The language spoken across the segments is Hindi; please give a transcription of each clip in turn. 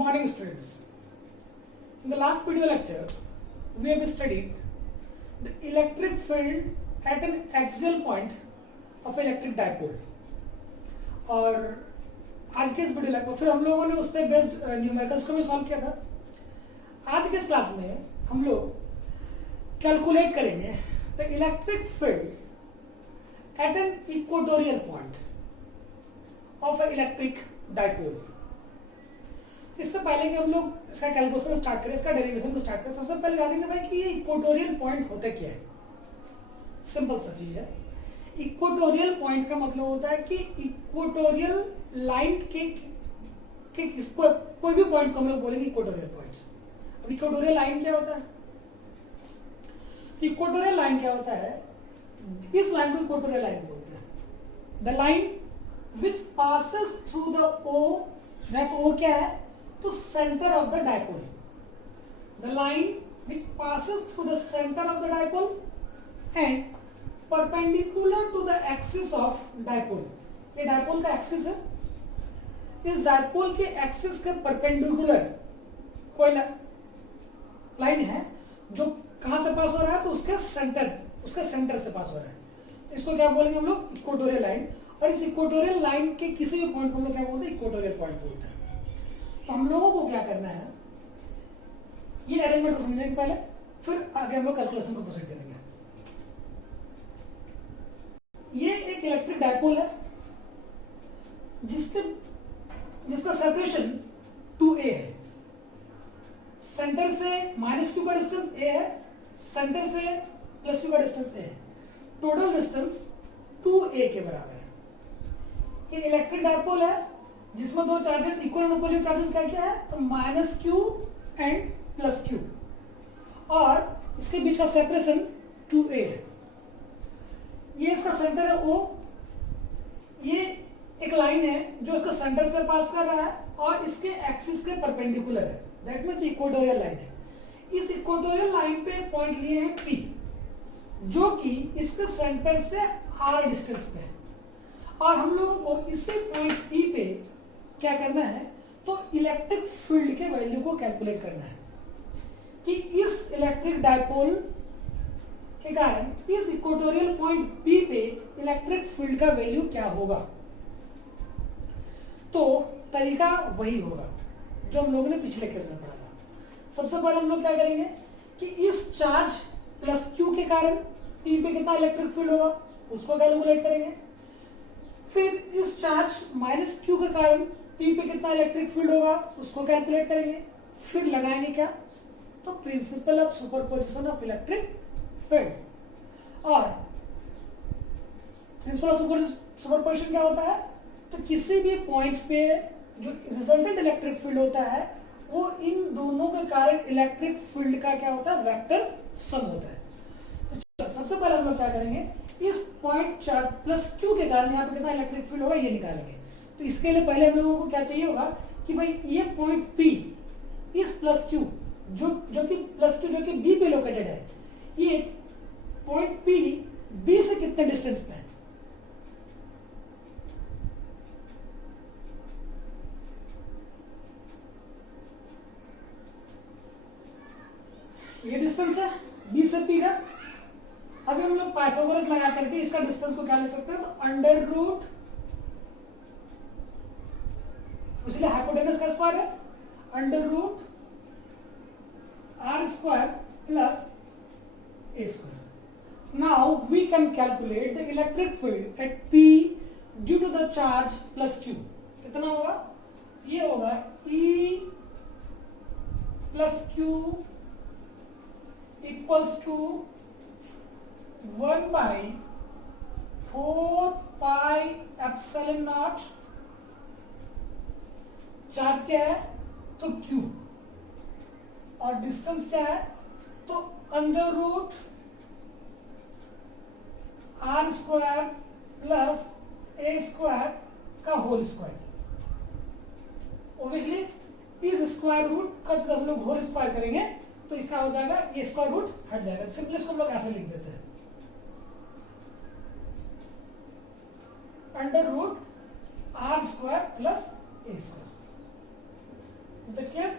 morning, students. In the last video lecture, we have studied the electric field at an axial point of electric dipole. और आज के इस वीडियो लेक्चर फिर हम लोगों ने उस पर बेस्ड न्यूमेरिकल्स को भी सॉल्व किया था। आज के इस क्लास में हम लोग कैलकुलेट करेंगे the electric field at an equatorial point of a electric dipole. इससे पहले कि हम लोग इसका कैलकुलेशन स्टार्ट करें, इसका डेरिवेशन को स्टार्ट करें, सबसे पहले जानेंगे भाई कि ये इक्वेटोरियल पॉइंट होता क्या है। सिंपल सा चीज है। इक्वेटोरियल पॉइंट का मतलब होता है कि इक्वेटोरियल लाइन के कोई भी पॉइंट को हम लोग बोलेंगे इक्वेटोरियल पॉइंट। अब इक्वेटोरियल लाइन क्या होता है? इक्वेटोरियल लाइन क्या होता है? इस लाइन को इक्वेटोरियल लाइन बोलते हैं। The line which passes through the O, जहां ओ क्या है तो centre of the dipole. The line which passes through the centre of the dipole and perpendicular to the axis of dipole. ये डाइपोल का एक्सिस है। इस डाइपोल के एक्सिस के परपेंडिकुलर कोई लाइन है जो कहां से पास हो रहा है तो उसके सेंटर से पास हो रहा है। इसको क्या बोलेंगे हम लोग? Equatorial line. और इस इक्वेटोरियल लाइन के किसी भी पॉइंट को हम लोग क्या बोलते हैं? इक्वेटोरियल पॉइंट बोलते हैं। तो हम लोगों को क्या करना है, ये अरेंजमेंट को समझने के पहले फिर आगे हम लोग कैलकुलेशन को प्रोसीड करेंगे। ये एक इलेक्ट्रिक डाइपोल है जिसका सेपरेशन 2a है। सेंटर से -q का डिस्टेंस a है, सेंटर से +q का डिस्टेंस a है। टोटल डिस्टेंस 2a के बराबर है। ये इलेक्ट्रिक डाइपोल है जिसमें दो charges equal and opposite charges क्या है तो -q एंड +q, और इसके बीच का सेपरेशन 2a है। ये इसका सेंटर है O। ये एक लाइन है जो इसका सेंटर से पास कर रहा है और इसके एक्सिस के परपेंडिकुलर है। दैट मींस इक्वेटोरियल लाइन है। इस इक्वेटोरियल लाइन पे पॉइंट लिए हैं P, जो कि इसके सेंटर से r डिस्टेंस पे है। और हम लोगों को इसी पॉइंट P पे क्या करना है तो इलेक्ट्रिक फील्ड के वैल्यू को कैलकुलेट करना है कि इस इलेक्ट्रिक डाइपोल के कारण इस इक्वेटोरियल पॉइंट P पे इलेक्ट्रिक फील्ड का वैल्यू क्या होगा। तो तरीका वही होगा जो हम लोगों ने पिछले केस में पढ़ा था। सबसे पहले हम लोग क्या करेंगे कि इस चार्ज +q के कारण P पे कितना इलेक्ट्रिक फील्ड होगा उसको कैलकुलेट करेंगे। फिर इस चार्ज -q के कारण P पे कितना इलेक्ट्रिक फील्ड होगा उसको कैलकुलेट करेंगे। फिर लगाएंगे क्या तो principle of superposition of electric field. और प्रिंसिपल ऑफ सुपरपोजिशन क्या होता है तो किसी भी पॉइंट पे जो रिजल्टेंट इलेक्ट्रिक फील्ड होता है वो इन दोनों के कारण इलेक्ट्रिक फील्ड का क्या होता है वेक्टर सम होता है। तो सबसे पहले हम लोग क्या करेंगे, इस पॉइंट चार्ज +q के कारण यहाँ पे कितना इलेक्ट्रिक फील्ड होगा ये निकालेंगे। तो इसके लिए पहले हम लोगों को क्या चाहिए होगा कि भाई ये पॉइंट P इस +q जो कि B पे लोकेटेड है, ये पॉइंट P B से कितने डिस्टेंस पे है। ये डिस्टेंस है B से P का। अभी हम लोग पाइथागोरस लगा करके इसका डिस्टेंस को क्या लिख सकते हैं तो √, इसलिए हाइपोटेनस का स्क्वायर है √r² + a²। Now we can calculate the electric field at P due to the charge +q। कितना होगा? ये होगा E + q = 1/4 πε0। चार्ज क्या है तो q, और डिस्टेंस क्या है तो √r² + a² का होल स्क्वायर। ओब्वियसली इस स्क्वायर रूट का जब हम लोग होल स्क्वायर करेंगे तो इसका हो जाएगा ये स्क्वायर रूट हट जाएगा। सिंपली इसको हम लोग ऐसे लिख देते हैं √r² + a²। Is it clear?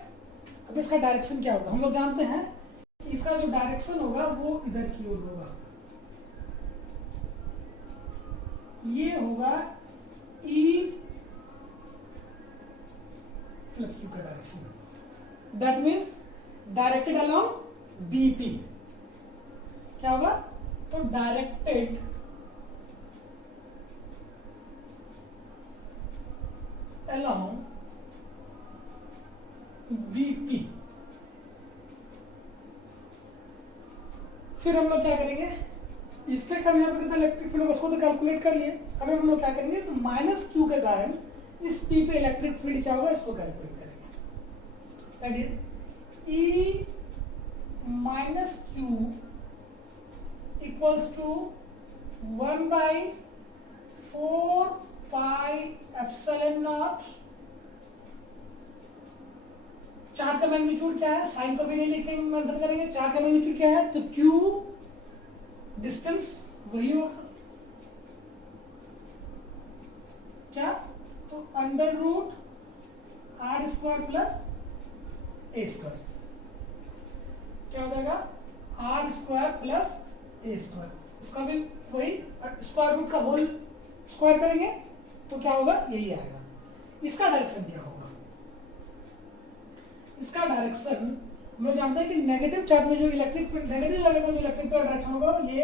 अब इसका डायरेक्शन क्या होगा? हम लोग जानते हैं कि इसका जो डायरेक्शन होगा वो इधर की ओर होगा, ये होगा E प्लस Q का direction, that means directed along BP। क्या होगा? तो डायरेक्टेड अलोंग BP। फिर हम लोग क्या करेंगे, इसके कारण यहाँ पर कितना इलेक्ट्रिक फील्ड होगा उसको तो कैलकुलेट कर लिए। अभी हम लोग क्या करेंगे, इस माइनस क्यू के कारण इस पी पे इलेक्ट्रिक फील्ड क्या होगा इसको कैलकुलेट करेंगे। That is E minus Q equals to 1/4 pi epsilon naught. Charge का मैग्नीट्यूड क्या है, साइन को भी नहीं लिखेंगे, मेंशन करेंगे। चार्ज का मैग्नीट्यूड क्या है, तो क्यू डिस्टेंस वही होगा क्या, तो under root R square plus A square. क्या हो जाएगा, R square plus A square. इसका भी वही स्क्वायर रूट का होल स्क्वायर करेंगे तो क्या होगा, यही आएगा। इसका डायरेक्शन क्या होगा, इसका डायरेक्शन हम लोग जानते हैं कि नेगेटिव चार्ज में जो इलेक्ट्रिक फील्ड, नेगेटिव लेवल में जो इलेक्ट्रिक फील्ड डायरेक्शन होगा ये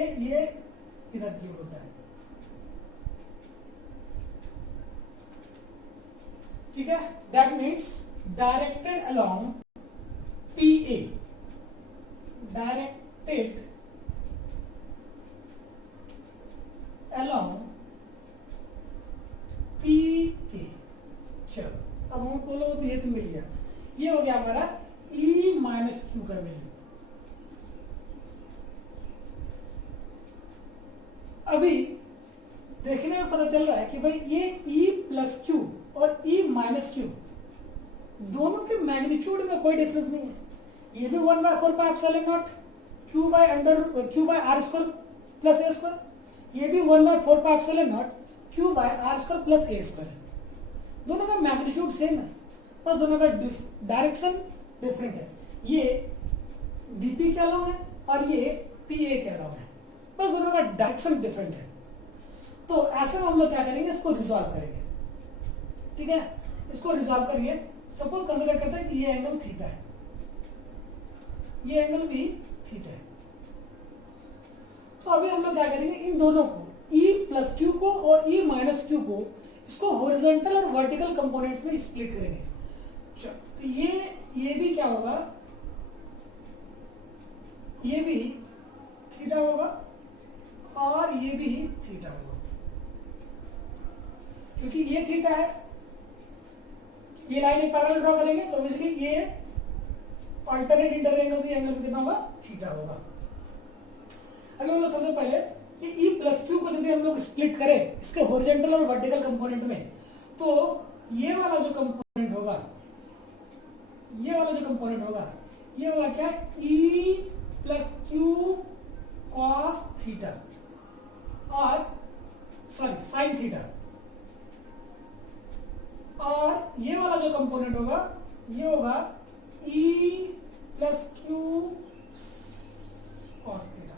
इधर की ओर होता है। ठीक है, that means directed along PA, directed along PA। चलो अब हमको लोग तो ये तो मिल गया, ये हो गया हमारा E माइनस क्यू का वैल्यू। अभी देखने में पता चल रहा है कि भाई ये E प्लस क्यू और E माइनस क्यू दोनों के मैग्नीट्यूड में कोई डिफरेंस नहीं है। ये भी 1/4 pi epsilon not Q by R square plus A square, ये भी 1/4 pi epsilon not Q by R square plus A square है। दोनों का मैग्नीट्यूड सेम है, बस दोनों का डायरेक्शन डिफरेंट है। ये BP के अलावा है और ये PA के अलावा है, बस दोनों का डायरेक्शन डिफरेंट है। तो ऐसे में हम लोग क्या करेंगे, इसको रिजॉल्व करेंगे। ठीक है, इसको रिजॉल्व करिए। सपोज कंसिडर करते हैं कि ये एंगल थीटा है, ये एंगल भी थीटा है। तो अभी हम लोग क्या करेंगे, इन दोनों को E प्लस क्यू को और E माइनस क्यू को इसको हॉरिजॉन्टल और वर्टिकल कंपोनेंट्स में स्प्लिट करेंगे। तो ये भी क्या होगा, ये भी थीटा होगा और ये भी थीटा होगा। क्योंकि ये थीटा है, ये लाइन एक पैरेलल ड्रॉ करेंगे तो ऑब्वियसली ये अल्टरनेट इंटरएंगल से एंगल कितना होगा, थीटा होगा। अभी हम लोग सबसे पहले ये E प्लस क्यू को यदि हम लोग स्प्लिट करें इसके हॉरिजॉन्टल और वर्टिकल कंपोनेंट में, तो ये वाला जो कंपोनेंट होगा, ये वाला जो कंपोनेंट होगा, ये होगा क्या, E plus Q cos theta और सॉरी साइन थीटा, और ये वाला जो कंपोनेंट होगा ये होगा E plus Q cos theta.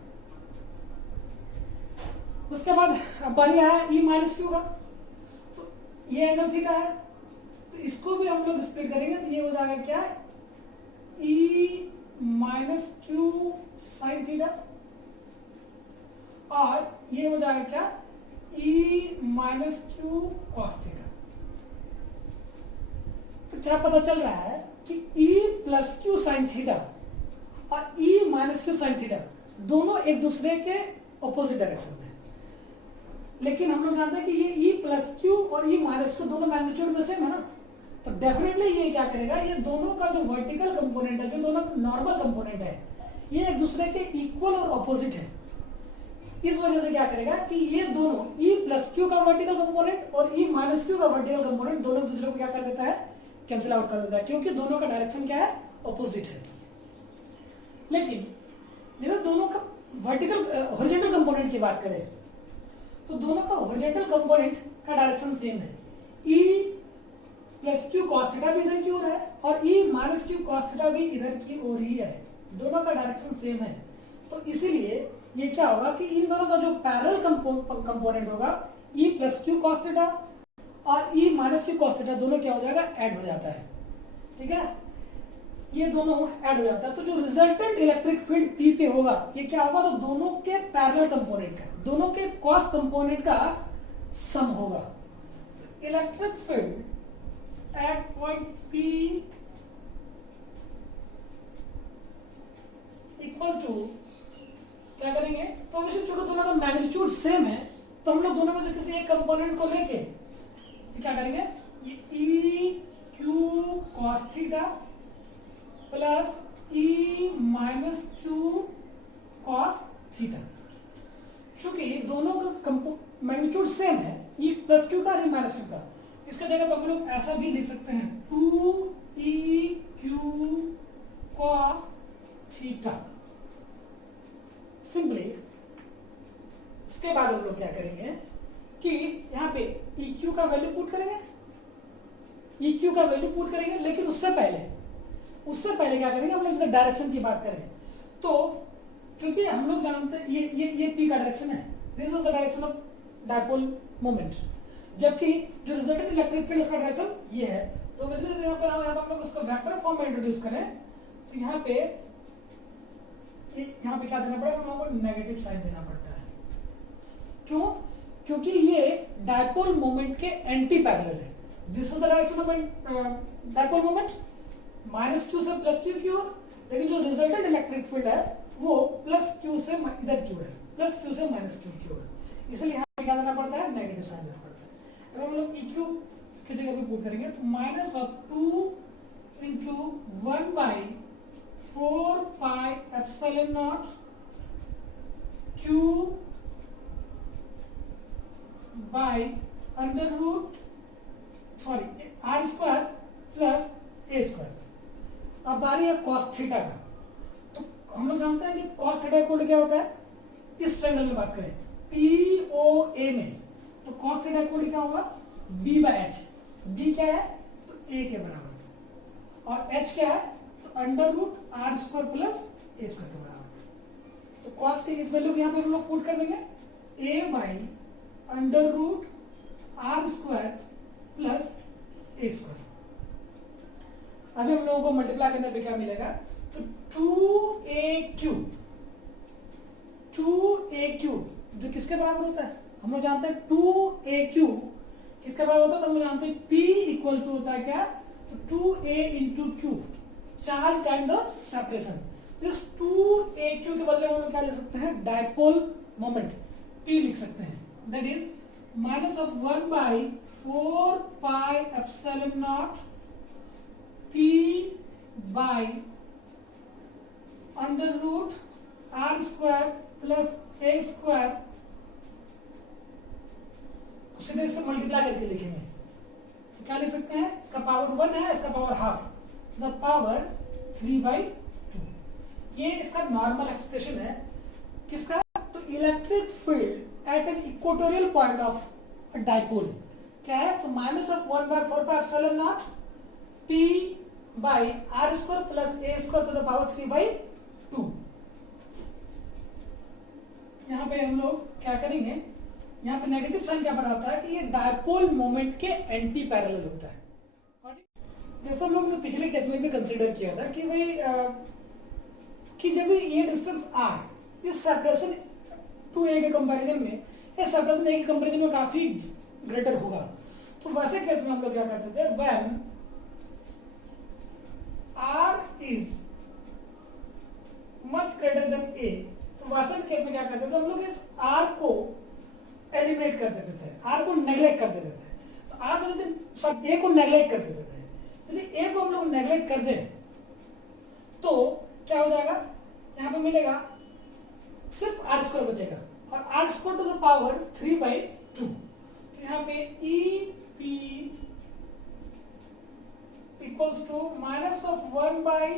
उसके बाद अब बारी आया E माइनस क्यू का, तो ये एंगल थीटा है तो इसको भी हम लोग स्प्लिट करेंगे तो ये हो जाएगा क्या, E minus Q sine theta, और ये हो जाएगा क्या, E minus q cos theta. तो क्या पता चल रहा है कि E plus Q sine theta और E minus Q sine theta दोनों एक दूसरे के ऑपोजिट डायरेक्शन में, लेकिन हम लोग जानते हैं कि ये E प्लस क्यू और E माइनस क्यू दोनों मैग्नीट्यूड में सेम है ना, तो डेफिनेटली ये क्या करेगा, ये दोनों का जो वर्टिकल कंपोनेंट है, जो दोनों नॉर्मल कंपोनेंट है, ये एक दूसरे के इक्वल और ऑपोजिट है। इस वजह से क्या करेगा कि ये दोनों E प्लस क्यू का वर्टिकल कंपोनेंट और E माइनस क्यू का वर्टिकल कंपोनेंट दोनों एक दूसरे को क्या कर देता है, कैंसिल आउट कर देता है, क्योंकि दोनों का डायरेक्शन क्या है, ऑपोजिट है। लेकिन यदि दोनों का वर्टिकल हॉरिजॉन्टल कंपोनेंट की बात करें तो दोनों का हॉरिजॉन्टल कंपोनेंट का डायरेक्शन सेम है। E plus Q cos theta भी इधर की ओर है और ई माइनस क्यू कॉस थीटा भी इधर की ओर ही है, दोनों का डायरेक्शन सेम है। तो इसीलिए ये क्या होगा कि इन दोनों का जो पैरेलल कंपोनेंट होगा E plus Q cos theta और ई माइनस क्यू कॉस थीटा दोनों क्या हो जाएगा, ऐड हो जाता है। ठीक है, ये दोनों ऐड हो जाता है। तो जो रिजल्टेंट इलेक्ट्रिक फील्ड पी पे होगा ये क्या होगा, तो दोनों के पैरेलल कंपोनेंट का, दोनों के कॉस कंपोनेंट का सम होगा। Electric field at point P equal to क्या करेंगे, तो ऑब्वियसली चूंकि दोनों का मैग्नीट्यूड सेम है तो हम लोग दोनों में से किसी एक कंपोनेंट को लेके क्या करेंगे, ये e q cos theta plus e minus q cos theta, चूंकि दोनों का मैग्नीट्यूड सेम है, ई प्लस क्यू का और ई माइनस क्यू का, इसका जगह पर हम लोग ऐसा भी लिख सकते हैं 2e Q cos theta simply. इसके बाद हम लोग क्या करेंगे कि यहाँ पे EQ का वैल्यू पुट करेंगे, EQ का वैल्यू पुट करेंगे, लेकिन उससे पहले क्या करेंगे, हम लोग इसका डायरेक्शन की बात करें तो क्योंकि हम लोग जानते हैं ये P का डायरेक्शन है, this is the direction of dipole moment, जबकि जो रिजल्टेंट इलेक्ट्रिक फील्ड उसका डायरेक्शन ये है। तो इसलिए यहाँ पर हम लोग उसको वेक्टर फॉर्म में इंट्रोड्यूस करें तो यहाँ पे क्या देना पड़ेगा, हम लोगों को नेगेटिव साइन देना पड़ता है। क्यों? क्योंकि ये डायपोल मोमेंट के एंटी पैरेलल है। This is the direction of dipole moment, minus Q से प्लस क्यू की ओर, लेकिन जो रिजल्टेंट इलेक्ट्रिक फील्ड है वो प्लस क्यू से इधर की ओर है, प्लस क्यू से माइनस क्यू की ओर, इसलिए यहाँ पे क्या देना पड़ता है, नेगेटिव साइन देना पड़ता है। अब हम लोग EQ की जगह पे पुट करेंगे तो minus of 2 into 1 by 4 pi epsilon not Q by under root R square plus A square. अब बारी है cos थीटा का, तो हम लोग जानते हैं कि cos थीटा इक्वल क्या होता है, इस ट्रायंगल में बात करें POA में तो cos थीटा इक्वल क्या होगा, B बाय H। B क्या है, तो A के बराबर, और H क्या है, तो under root R square plus A square के बराबर। तो cos के इस वैल्यू को यहाँ पे हम लोग पुट कर देंगे A by under root R square plus A square. अभी हम लोगों को मल्टीप्लाई करने पे क्या मिलेगा, तो 2AQ जो किसके बराबर होता है, हम लोग जानते हैं 2AQ किसके बराबर होता है, तो हम लोग जानते हैं P इक्वल टू होता है क्या, तो 2A into Q, charge time the separation. इस 2AQ के बदले हम लोग क्या लिख सकते हैं, डायपोल मोमेंट P लिख सकते हैं, that is minus of 1 by 4 pi epsilon not P by under root R square plus A square, सीधे से मल्टीप्लाई करके लिखेंगे तो क्या लिख सकते हैं, इसका पावर 1 है, इसका पावर हाफ, द पावर 3/2। ये इसका नॉर्मल एक्सप्रेशन है किसका, तो electric field at an equatorial point of dipole क्या है, तो minus of 1 by 4 pi epsilon not P by R square plus A square to the power 3/2। यहाँ पे हम लोग क्या करेंगे, यहाँ पे नेगेटिव साइन क्या बना होता है कि ये डायपोल मोमेंट के एंटी पैरेलल होता है। जैसे हम लोग ने पिछले केस में भी कंसीडर किया था कि भाई कि जब ये डिस्टेंस R इस सेपरेशन 2A के कंपैरिजन में, ये सेपरेशन A के कंपैरिजन में काफी ग्रेटर होगा, तो वैसे केस में हम लोग क्या करते थे, when R is much greater than A, तो वैसे केस में क्या करते थे हम लोग, इस R को एलिमिनेट कर देते थे, R को नेग्लेक्ट कर देते थे, तो R को सब A को नेग्लेक्ट कर देते थे। यदि A को हम लोग नेग्लेक्ट कर दें तो क्या हो जाएगा, यहाँ पे मिलेगा सिर्फ R स्क्वायर बचेगा और R square to the power 3/2। तो यहाँ पे EP equals to minus of 1 by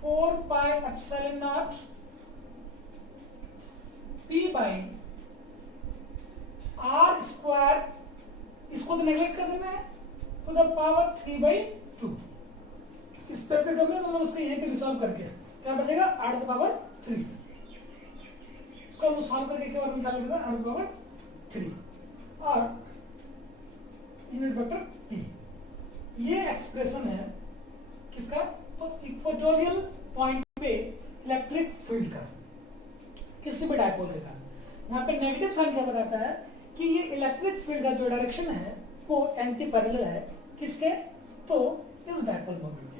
4 pi epsilon not P by R square, इसको तो नेग्लेक्ट कर देना है, टू द पावर 3/2। स्पेस का कम है तो हम लोग उसको यहीं पे रिसॉल्व करके क्या बचेगा 8 टू द पावर 3। इसको हम सॉल्व करके क्या निकाल लेंगे 8 टू द पावर 3 और यूनिट वेक्टर टी। ये एक्सप्रेशन है किसका, तो इक्वेटोरियल पॉइंट पे इलेक्ट्रिक फील्ड का किसी भी डायपोल का। यहाँ पे नेगेटिव साइन क्या बताता है कि ये इलेक्ट्रिक फील्ड का जो डायरेक्शन है वो एंटी पैरेलल है किसके, तो इस डायपोल मोमेंट के।